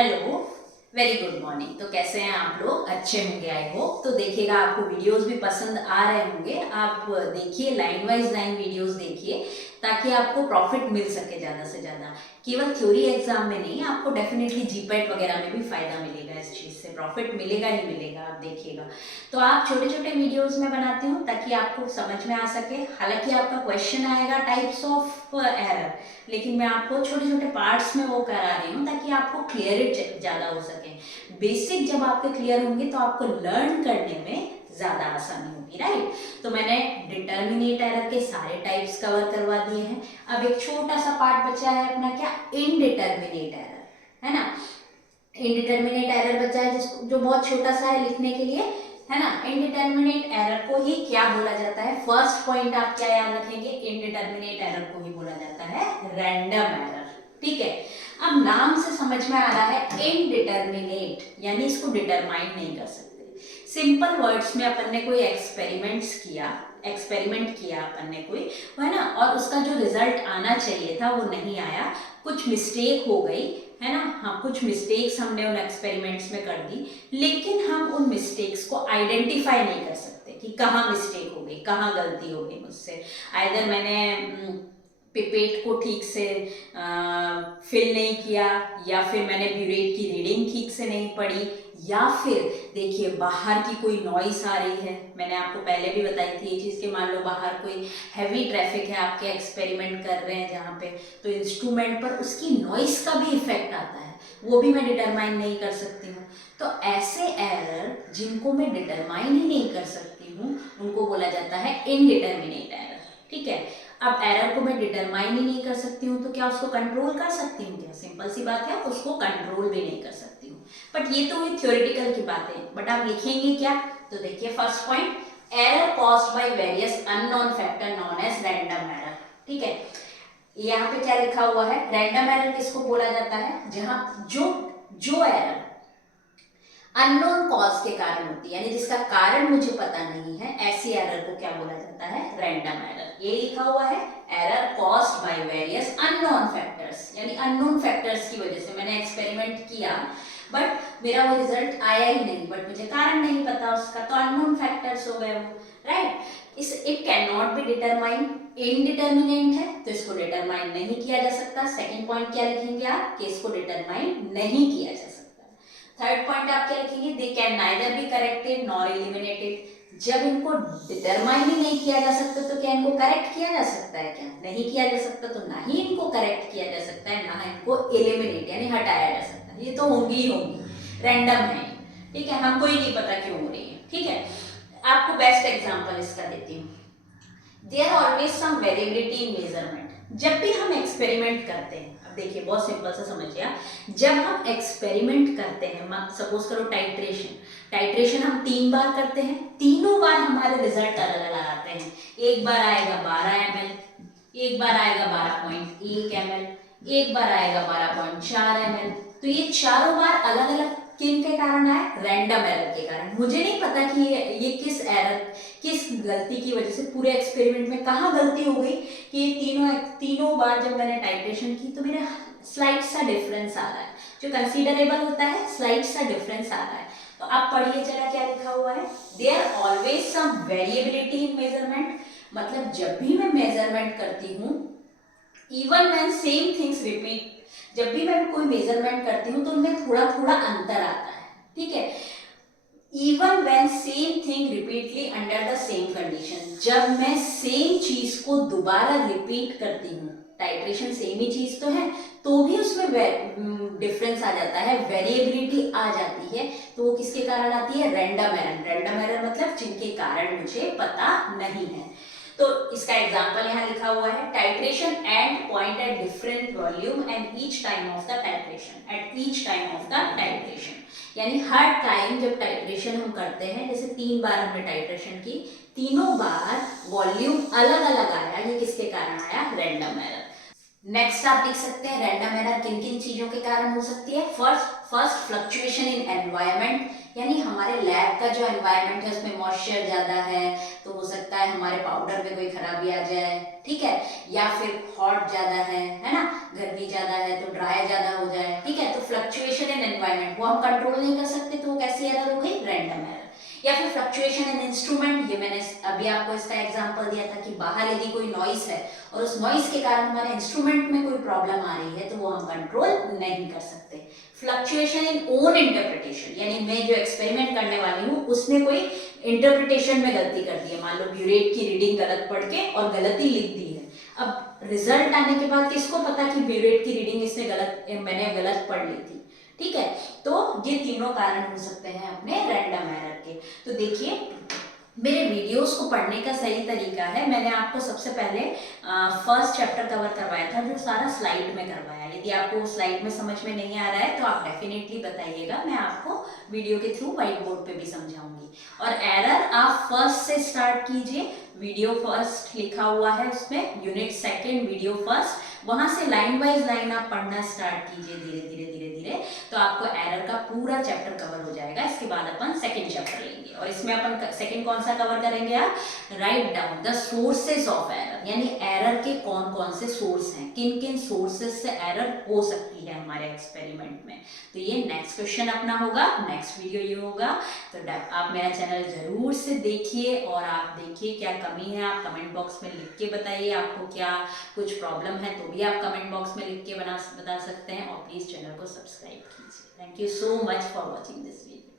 Hello, very good morning. तो कैसे हैं आप लोग? अच्छे होंगे आई होप। तो देखिएगा, आपको वीडियोस भी पसंद आ रहे होंगे। आप देखिए, लाइन वाइज लाइन वीडियोस देखिए ताकि आपको प्रॉफिट मिल सके ज़्यादा से ज़्यादा। केवल थ्योरी एग्जाम में नहीं, आपको डेफिनेटली जीपेट वगैरह में भी फायदा मिलेगा। इस चीज़ से प्रॉफिट मिलेगा ही मिलेगा, आप देखिएगा। तो आप छोटे छोटे वीडियोस में बनाती हूँ ताकि आपको समझ में आ सके। हालांकि आपका क्वेश्चन आएगा टाइप्स ऑफ एरर, लेकिन मैं आपको छोटे छोटे पार्ट्स में वो करा रही हूँ ताकि आपको क्लियरिटी ज़्यादा हो सके। बेसिक जब आपके क्लियर होंगे तो आपको लर्न करने में ज़्यादा आसानी होगी, राइट। तो मैंने डिटर्मिनेट एरर के सारे टाइप्स कवर करवा दिए हैं। अब एक छोटा सा पार्ट बचा है अपना, क्या? इनडिटर्मिनेट एरर, है ना। इनडिटर्मिनेट एरर बचा है जिसको, जो बहुत छोटा सा है लिखने के लिए, है ना। इनडिटर्मिनेट एरर को ही क्या बोला जाता है? फर्स्ट पॉइंट आप क्या याद रखेंगे? इनडिटर्मिनेट एरर को ही बोला जाता है रैंडम एरर, ठीक है। अब नाम से समझ में आ रहा है इनडिटर्मिनेट, यानी इसको डिटरमाइन नहीं कर सकते। सिंपल वर्ड्स में अपन ने कोई एक्सपेरिमेंट किया अपन ने कोई, है ना, और उसका जो रिजल्ट आना चाहिए था वो नहीं आया, कुछ मिस्टेक हो गई, है ना। हाँ, कुछ मिस्टेक्स हमने उन एक्सपेरिमेंट्स में कर दी, लेकिन हम उन मिस्टेक्स को आइडेंटिफाई नहीं कर सकते कि कहाँ मिस्टेक हो गई, कहाँ गलती हो गई मुझसे। आइदर मैंने पिपेट को ठीक से फिल नहीं किया, या फिर मैंने ब्यूरेट की रीडिंग ठीक से नहीं पढ़ी, या फिर देखिए बाहर की कोई नॉइस आ रही है। मैंने आपको पहले भी बताई थी ये चीज़ कि मान लो बाहर कोई हैवी ट्रैफिक है, आपके एक्सपेरिमेंट कर रहे हैं जहाँ पे, तो इंस्ट्रूमेंट पर उसकी नॉइस का भी इफेक्ट आता है, वो भी मैं डिटरमाइन नहीं कर सकती हूँ। तो ऐसे एरर जिनको मैं डिटरमाइन ही नहीं कर सकती हूँ उनको बोला जाता है इनडिटर्मिनेट एरर, ठीक है। अब एरर को मैं डिटरमाइन ही नहीं कर सकती हूँ तो क्या उसको कंट्रोल कर सकती हूँ? क्या? सिंपल सी बात है, उसको कंट्रोल भी नहीं कर सकती हूँ। बट ये तो हुई थ्योरेटिकल की बातें, बट आप लिखेंगे क्या? तो देखिए, first point, error caused by various unknown factor known as random error, ठीक है। यहाँ पे क्या लिखा हुआ है? रैंडम एरर किसको बोला जाता है? जहां जो एरर अननोन कॉज के कारण होती है, यानी जिसका कारण मुझे पता नहीं है, ऐसी एरर को क्या बोला जाता है? Random error. ये लिखा हुआ है, error caused by various unknown factors, यानी अननोन फैक्टर्स की वजह से मैंने एक्सपेरिमेंट किया बट मेरा वो रिजल्ट आया ही नहीं, बट मुझे कारण नहीं पता उसका, तो अननोन फैक्टर्स हो गए वो, राइट। इस it can not be determine, indeterminate है तो इसको डिटरमाइन नहीं किया जा सकता। सेकंड पॉइंट क्या लिखेंगे आप? कि इसको डिटरमाइन नहीं किया जा सकता। थर्ड पॉइंट आप क्या लिखेंगे? They can neither be corrected nor eliminated. जब इनको डिटरमाइन ही नहीं किया जा सकता तो क्या इनको करेक्ट किया जा सकता है? क्या नहीं किया जा सकता, तो ना ही इनको करेक्ट किया जा सकता है, ना इनको एलिमिनेट यानी हटाया जा सकता है। ये तो होंगी ही होंगी, रैंडम है, ठीक है, हमको ही नहीं पता क्यों हो रही है, ठीक है। आपको बेस्ट एग्जांपल इसका देती हूँ। There always some variability in measurement. जब भी हम एक्सपेरिमेंट करते हैं, अब देखिए बहुत सिंपल सा समझिए, जब हम एक्सपेरिमेंट करते हैं, सपोज करो टाइट्रेशन, टाइट्रेशन हम 3 बार करते हैं, तीनों बार हमारे रिजल्ट अलग अलग आते हैं। एक बार आएगा 12 ml, एक बार आएगा 12.1 ml, एक बार आएगा 12.4 ml। तो ये चारों बार अलग अलग किन के कारण आए? रैंडम एरर के कारण। मुझे नहीं पता कि ये किस गलती की वजह से पूरे एक्सपेरिमेंट में कहाँ गलती हो गई कि ये तीनों बार जब मैंने टाइट्रेशन की तो मेरा स्लाइट सा डिफरेंस आ रहा है, जो कंसीडरेबल होता है, स्लाइट सा डिफरेंस आ रहा है। तो आप पढ़िए जरा क्या लिखा हुआ है, there always some variability in measurement. मतलब जब भी मैं मेजरमेंट करती हूँ, even when same things repeat, जब भी मैं कोई मेजरमेंट करती हूँ तो उनमें थोड़ा थोड़ा अंतर आता है, ठीक है। Even when same thing repeatedly under the same condition, जब मैं सेम चीज को दोबारा रिपीट करती हूँ, टाइट्रेशन सेम ही चीज तो है, तो भी उसमें डिफरेंस आ जाता है, वेरिएबिलिटी आ जाती है, तो वो किसके कारण आती है? Random error. रैंडम एरर मतलब जिनके कारण मुझे पता नहीं है। तो इसका एग्जांपल यहाँ लिखा हुआ है, titration and point at different volume and each time of the titration, at each time of the titration, यानी हर टाइम जब टाइट्रेशन हम करते हैं, जैसे 3 बार हमने टाइट्रेशन की, तीनों बार वॉल्यूम अलग अलग आया, ये किसके कारण आया? Random error. नेक्स्ट आप लिख सकते हैं रैंडम एरर किन किन चीजों के कारण हो सकती है। फर्स्ट फ्लक्चुएशन इन एनवायरनमेंट, यानी हमारे लैब का जो एनवायरनमेंट है उसमें मॉइस्चर ज्यादा है तो हो सकता है हमारे पाउडर में कोई खराबी आ जाए, ठीक है, या फिर हॉट ज्यादा है ना, गर्मी ज्यादा है तो ड्राई ज्यादा हो जाए, ठीक है। तो फ्लक्चुएशन इन एनवायरनमेंट वो हम कंट्रोल नहीं कर सकते तो वो कैसी एरर हो गई, रैंडम एरर। या फिर फ्लक्चुएशन इन इंस्ट्रूमेंट, ये मैंने अभी आपको इसका एग्जांपल दिया था कि बाहर यदि कोई नॉइस है और उस नॉइस के कारण हमारे इंस्ट्रूमेंट में कोई प्रॉब्लम आ रही है तो वो हम कंट्रोल नहीं कर सकते। फ्लक्चुएशन इन ओन इंटरप्रिटेशन, यानी मैं जो एक्सपेरिमेंट करने वाली हूँ उसने कोई इंटरप्रिटेशन में गलती कर दी है, मान लो ब्यूरेट की रीडिंग गलत पढ़ के और गलती लिख दी है। अब रिजल्ट आने के बाद किसको पता कि ब्यूरेट की रीडिंग इसने मैंने गलत पढ़ ली थी, ठीक है। तो ये तीनों कारण हो सकते हैं अपने रैंडम एरर के। तो देखिए मेरे वीडियोस को पढ़ने का सही तरीका है, मैंने आपको सबसे पहले फर्स्ट चैप्टर कवर करवाया था जो सारा स्लाइड में करवाया। यदि आपको स्लाइड में समझ में नहीं आ रहा है तो आप डेफिनेटली बताइएगा, मैं आपको वीडियो के थ्रू व्हाइट बोर्ड पे भी समझाऊंगी। और एरर आप फर्स्ट से स्टार्ट कीजिए, वीडियो फर्स्ट लिखा हुआ है उसमें, यूनिट सेकेंड वीडियो फर्स्ट, वहां से लाइन वाइज लाइन आप पढ़ना स्टार्ट कीजिए धीरे धीरे धीरे धीरे, तो आपको एरर का पूरा चैप्टर कवर हो जाएगा। इसके बाद अपन सेकंड चैप्टर लेंगे और इसमें अपन सेकंड कौन सा कवर करेंगे, आप write down the sources of error, यानी एरर के कौन कौन से सोर्स हैं, किन किन सोर्सेस से एरर हो सकती है हमारे एक्सपेरिमेंट में। तो ये नेक्स्ट क्वेश्चन अपना होगा, नेक्स्ट वीडियो ये होगा। तो आप मेरा चैनल जरूर से देखिए और आप देखिए क्या कमी है, आप कमेंट बॉक्स में लिख के बताइए, आपको क्या कुछ प्रॉब्लम है तो भी आप कमेंट बॉक्स में लिख के बता सकते हैं। और प्लीज़ चैनल को सब्सक्राइब कीजिए। Thank you so much for watching this video.